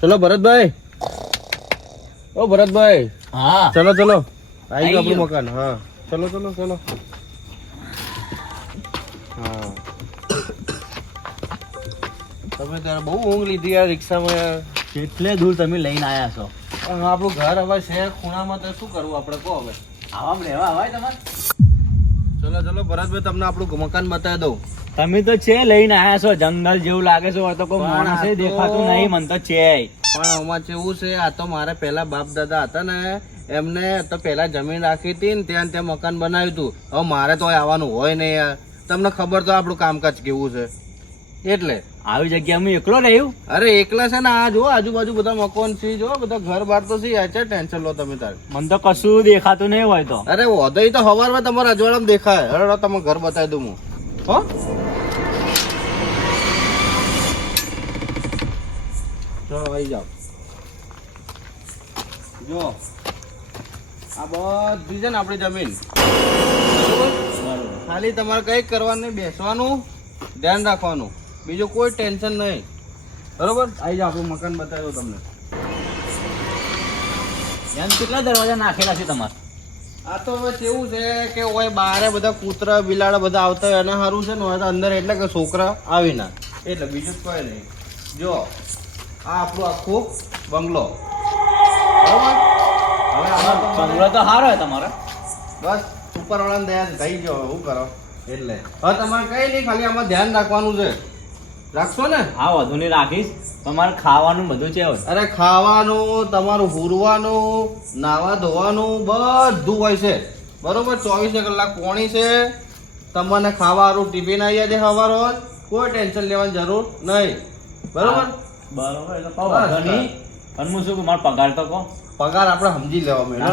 ચલો ભરતભાઈ, ઓ ભરતભાઈ, હા ચલો ચલો આવી ગયું આપણું મકાન. હા ચલો ચલો ચલો. હા તમે ત્યારે બહુ ઊંઘ લીધી યાર રિક્ષામાં. કેટલે દૂર તમે લઈને આયા છો? આપણું ઘર હવે છે ખૂણામાં, તો શું કરવું આપણે કહો હવે. આવા રહેવા હોય તમારે? ચલો ચલો ભરતભાઈ, તમને આપણું મકાન બતાવી દઉં. તમે તો છે લઈને આયા છો, જંગલ જેવું લાગે છે, તો કોઈ માણસ દેખાતું નહીં. મને તો છે પણ આમાં કેવું છે, આ તો મારે પેલા બાપ દાદા હતા ને, એમને તો પેલા જમીન રાખી હતી ને ત્યાં ત્યાં મકાન બનાવ્યું હતું. હવે મારે તો આવવાનું હોય ને યાર, તમને ખબર તો આપણું કામકાજ કેવું છે. એટલે આવી જગ્યા હું એકલો રહ્યું? અરે એકલા છે ને, આ જો આજુબાજુ બધા મકાન છે, જો બધા ઘર બાર તો છે. આ છે ટેન્શન લો તમે તારે. મને તો કશું દેખાતું નહીં હોય તો. અરે વધો તો સવારમાં તમારા અજવાળામાં દેખાય. અરે તમે ઘર બતાવી દઉં હું. હો ચલો આવી જાઓ. જો આ બધી છે ને આપણી જમીન. ખાલી તમારે કઈ કરવાનું નહીં, બેસવાનું, ધ્યાન રાખવાનું, બીજું કોઈ ટેન્શન નહીં. બરોબર? આવી જાઓ, આપણું મકાન બતાવ્યું તમને. એમ કેટલા દરવાજા નાખેલા છે તમારે? આ તો હવે કેવું છે કે ઓય બારે બધા કૂતરા બિલાડા બધા આવતા હોય, અને સારું છે ને હોય તો અંદર, એટલે કે છોકરા આવી ના, એટલે બીજું કોઈ નહીં. જો આ આપણું આખું બંગલો. બરોબર? હવે આમાં તો બંગલો તો સારો હોય તમારો. બસ ઉપરવાળાને દયા થઈ ગયો, શું કરો. એટલે હવે તમારે કઈ નહીં, ખાલી આમાં ધ્યાન રાખવાનું છે. રાખશો ને? હા વધુ નહીં રાખીશ. તમારે ખાવાનું બધું છે? અરે ખાવાનું, તમારું હુરવાનું, નાવા ધોવાનું બધું હોય છે. બરોબર? 24 કલાક પોણી છે. તમને ખાવાનું ટિફિન આવી જાય સવાર હોય, કોઈ ટેન્શન લેવાની જરૂર નહીં. બરોબર? બરોબર, એટલે કહો વાંધો નહીં. પણ હું શું કહું, મારો પગાર તો કહો. પગાર આપણે સમજી લેવા મેળો.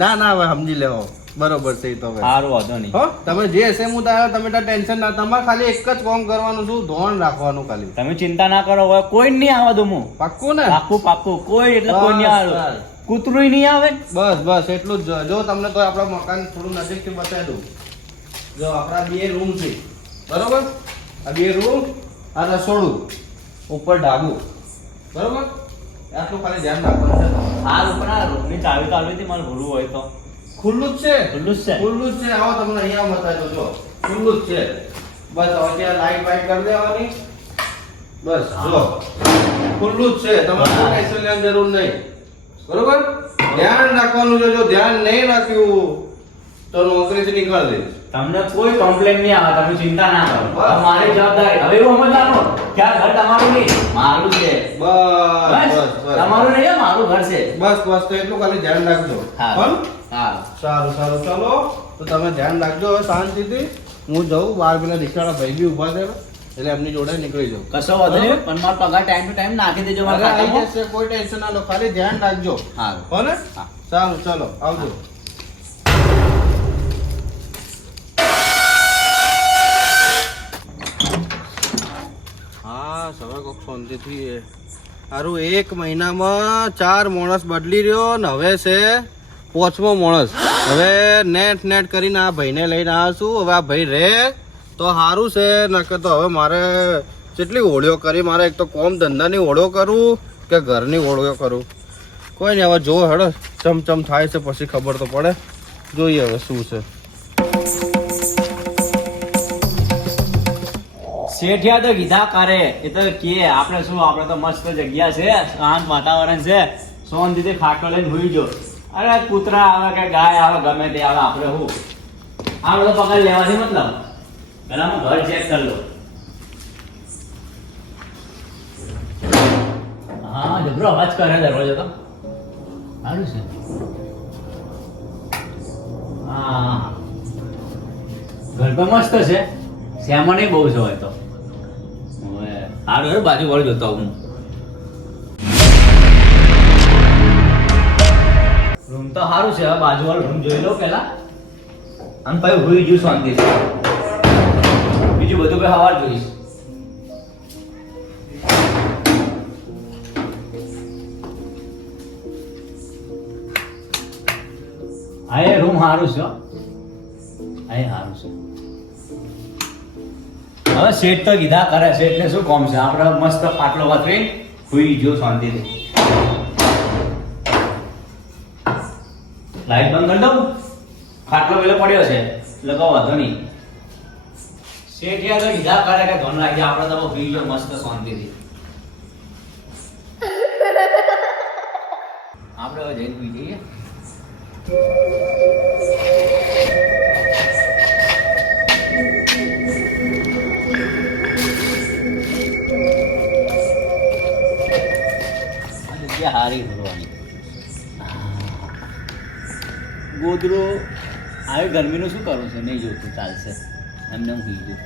ના ના હવે સમજી લેવો. બરોબર છે તો હવે સારું વાંધો નહીં. હો તમે જે હશે હું તારે, તમે ત્યાં ટેન્શન ના. તમારે ખાલી એક જ કામ કરવાનું, શું ધોરણ રાખવાનું ખાલી. તમે ચિંતા ના કરો, હવે કોઈ નહીં આવવા દઉં હું. પાક્કું ને? પાક્કું પાક્કું. કોઈ એટલે કોઈ નહીં આવે. કૂતરું નહીં આવે. બસ બસ એટલું જ. જો તમને તો આપણા મકાન થોડું નજીકથી બતાવી દઉં. જો આપણા 2 રૂમ છે. બરોબર? આ 2 રૂમ, આ રસોડું, ઉપર ઢાબુ. બરોબર? આટલું ખાલી ધ્યાન રાખવાનું છે. સારું, પણ આ રૂમની ચાવી તો આવી હતી, મારે ભૂલવું હોય તો. ખુલ્લું જ છે. ખુલ્લું જ છે? ખુલ્લું જ છે. આવો તમને અહીંયા બતાવી દઉં. જો ખુલ્લું જ છે. બસ હવે ત્યાં લાઈટ વાઈટ કરી દેવાની. બસ જો ખુલ્લું જ છે. તમારે કોઈ ટેન્શન લેવાની જરૂર નહીં. બરોબર? ધ્યાન રાખવાનું છે. જો ધ્યાન નહીં રાખ્યું તો નોકરીથી નીકળી દઈશ. તમને કોઈ કમ્પ્લેન નહીં આવે, તમે ચિંતા ના કરો. બસ. મારી જવાબદારી. હવે એવું સમજવાનું કે આ ઘર તમારું નહીં, મારું છે. બસ બસ બસ બસ તમારું નહીં, મારું ઘર છે. બસ બસ તો એટલું ખાલી ધ્યાન રાખજો. હા. પણ હા સારું સારું ચલો તો તમે ધ્યાન રાખજો હવે શાંતિથી. હું જઉં બહાર, પેલા રિક્ષાવાળા ભાઈ બી ઉભા છે, એટલે એમની જોડે નીકળી જાઉં. કશો વાંધો નહીં, પણ મારો પગાર ટાઈમ ટુ ટાઈમ નાખી દેજો અરે મારા આવી ખાતામાં. જશે, કોઈ ટેન્શન ના લો, ખાલી ધ્યાન રાખજો. સારું. હો ને? હા. સારું ચલો આવજો. હા સવારે કોક શાંતિથી. સારું 1 મહિનામાં 4 માણસ બદલી રહ્યો ને હવે છે 5મો માણસ. હવે નેટ કરીને આ ભાઈને લઈને આવ્યો છું. હવે આ ભાઈ રહે તો સારું છે, નકે તો હવે મારે કેટલી હોળીઓ કરી. મારે એક તો કોમ ધંધાની હોળીઓ કરું કે ઘરની હોળીઓ કરું. કોઈ નહીં, હવે જો હેડો ચમચમ થાય છે પછી ખબર તો પડે. જોઈએ હવે શું છે. શેઠિયા તો કીધા કરે, એ તો કે આપણે શું, આપણે તો મસ્ત જગ્યા છે, શાંત વાતાવરણ છે, શાંતિથી ખાટલો લઈને હુઈ જો. અરે કૂતરા આવે કે ગાય આવે, ગમે તે આવે, આપણે શું આ બધો પગાર લેવાની મતલબ. પેલા હું ઘર ચેક કરી લો. હા જબરો અવાજ કરે દરવાજો તો. સારું છે. હા ઘર તો મસ્ત છે, શ્યામા નહીં બહુ છે હોય તો. સારું બાજુ વાળું જોતો હું. રૂમ તો સારું છે, હવે બાજુ વાળો રૂમ જોઈ લો પેલા, અને પછી હુઈ જુ શાંતિ છે. બીજું બધું કઈ સવાર જોઈશ. હા એ રૂમ સારું છે. હા એ સારું છે. હવે શેઠ તો કીધા કરે, શેઠ ને શું કોમ છે, આપણે મસ્ત પાટલો વાતરી હુઈ જો શાંતિથી. લાઈટ બંધ કરી દઉં? ખાટલો પેલો પડ્યો છે લગાવો વાંધો નહીં. શેઠિયા તો કીધા કરે કે ધોન રાખજે, આપણે તો હુઈ જો મસ્ત શાંતિથી. આપણે હવે જઈને હુઈ જઈએ. હારી ભરવાની ગોદડો આવી ગરમીનું શું કરવું છે? નહીં જોતું, ચાલશે એમને હું કીધું.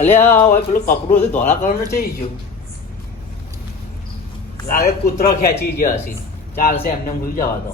અલ્યા હવે પેલું કપડું હતું ધોળા કલરનું થઈ ગયું લાગે, કૂતરો ખેંચી ગયો હશે. ચાલશે એમને ભૂલી જવા તો.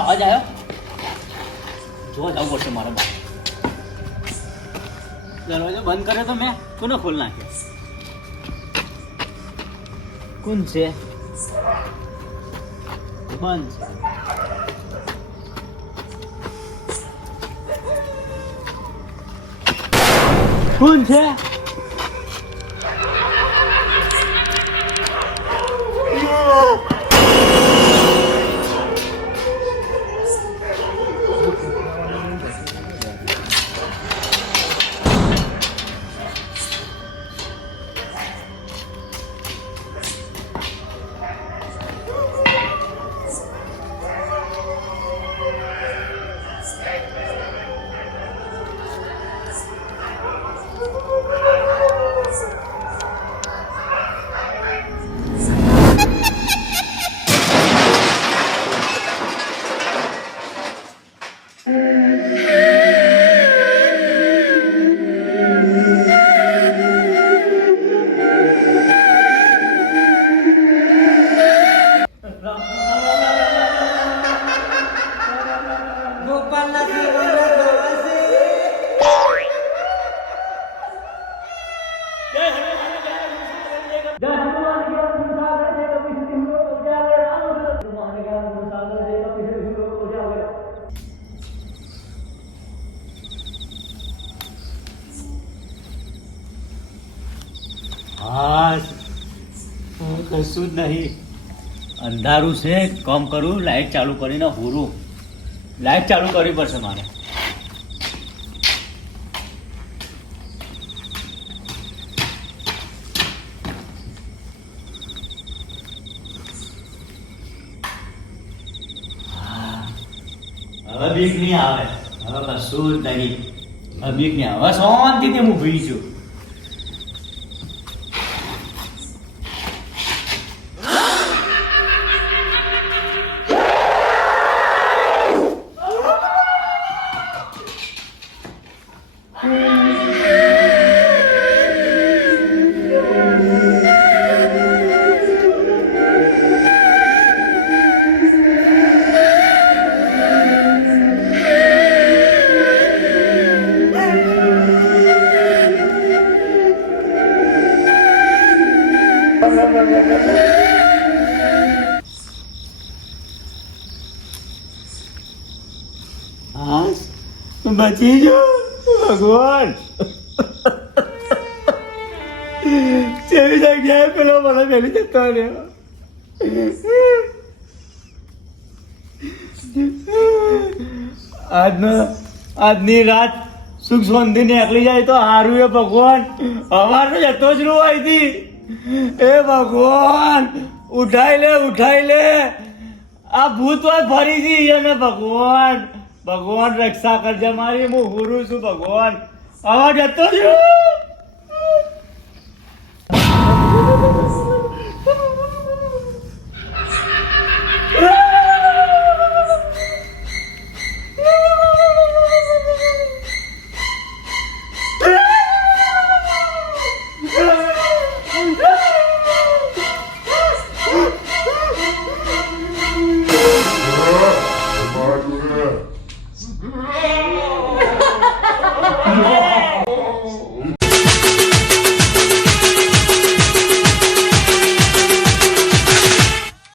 અવાજ આવ્યો? જોવા જવું પડશે મારે બહાર. દરવાજો બંધ કર્યો તો મેં કોને ખોલ નાખ્યો? કોણ છે? બંધ છે. કોણ છે? કશું જ નહીં, અંધારું છે. કામ કરું, લાઈટ ચાલુ કરીને હોરું. લાઈટ ચાલુ કરવી પડશે મારે. હવે બીક નહીં આવે, હવે કશું જ નહીં. હવે બીક નહીં આવે, શાંતિથી હું ભૂલી છું. બચી જો ભગવાન. કેવી જગ્યાએ પેલો મને પેલી જતો રહ્યો. આજની રાત સુખ શાંતિ નીકળી જાય તો હારું એ ભગવાન. અમારે જતો જ રૂવાઈ હતી. એ ભગવાન ઉઠાઈ લે. આ ભૂત વાત ફરી ગઈ અને ભગવાન રક્ષા કરજે મારી. હું હુરું છું ભગવાન. આવા જતો જ